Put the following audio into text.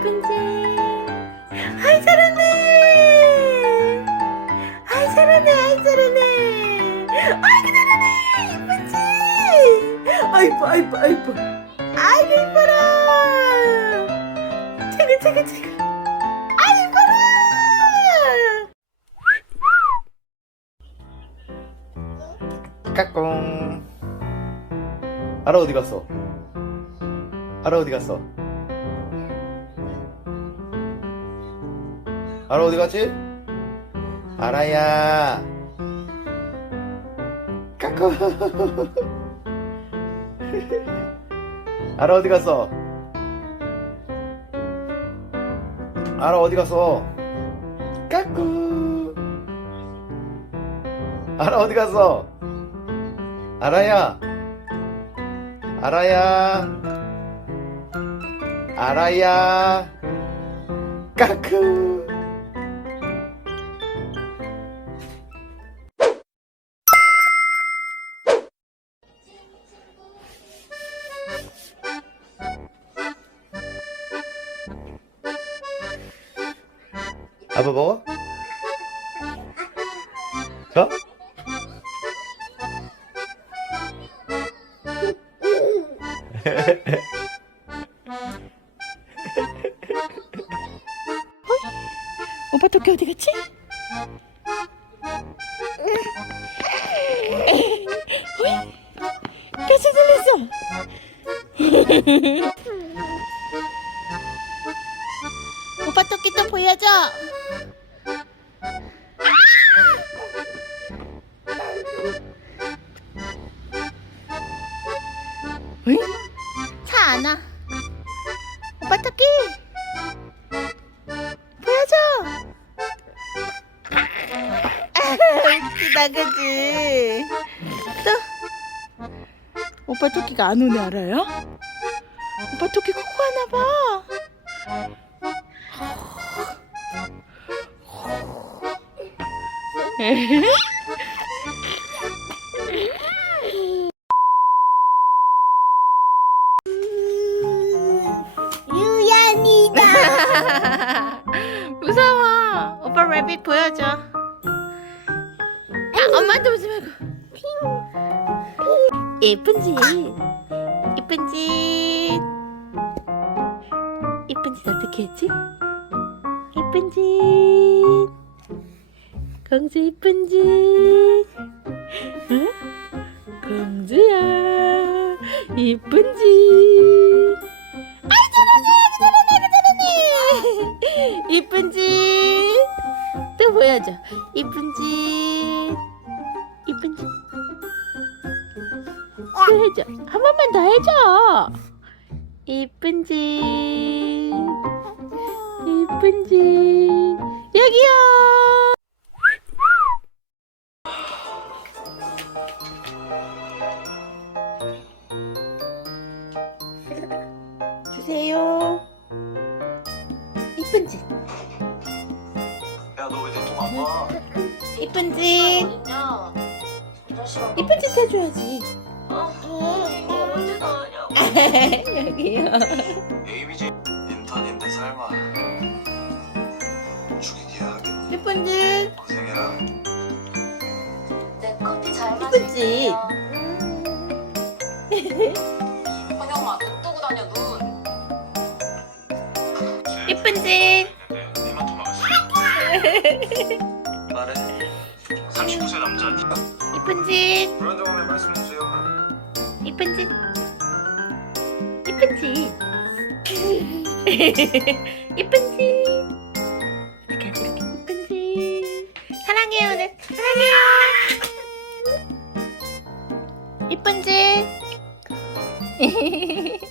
예쁜지 아이 잘하네. 아이 잘하네 아이 잘하네. 아이고 잘하네. 예쁜지. 아이뻐 아이뻐 아이뻐. 아이고 이뻐라. 차가 차가 차가 까꿍. 알아 어디 갔어? 알아 어디 갔어? 아라 어디 갔지? 아라야 까꿍 아라 어디 갔어? 아라 어디 갔어? 까꿍 아라 어디 갔어? 아라야 아라야 아라야 까크 아빠 먹어? 자? 오빠 토끼 어디 갔지? 가수 들렸어. 오빠 토끼 또 보여줘. 차 안 와. 오빠 토끼 보여줘. 웃기다 그지 또 오빠 토끼가 안 오네 알아요? 오빠 토끼 코코 하나 봐 유연 무서워 오빠 래빗 보여줘 아, 엄마한테 보지 말고. 예쁜 짓. 예쁜 짓. 예쁜 짓 어떻게 했지? 예쁜 짓. 공주 예쁜 짓. 응? 공주야. 예쁜 짓. 또 보여줘. 이쁜 짓. 이쁜 짓. 또 해줘. 한 번만 더 해줘. 이쁜 짓. 이쁜 짓. 여기요. 주세요. 이쁜 짓. 이쁜 짓. 이. 이쁜 짓 해줘야지. 어. 여기요. 에이미지 인턴인데 설마 죽이기야 하겠니? 이쁜 짓. 고생해라 내 커피 잘 이쁜 짓. 번영아, 눈 뜨고 다녀, 눈. 이쁜 짓. 니만 도망갔어 말해 39세 남자 이쁜 짓. 불안정하면 말씀해 주세요 이쁜 짓. 이쁜 짓. 이쁜 짓. 이렇게 하지, 이렇게. 이쁜 짓. 사랑해요, 네. 사랑해요. 이쁜 짓.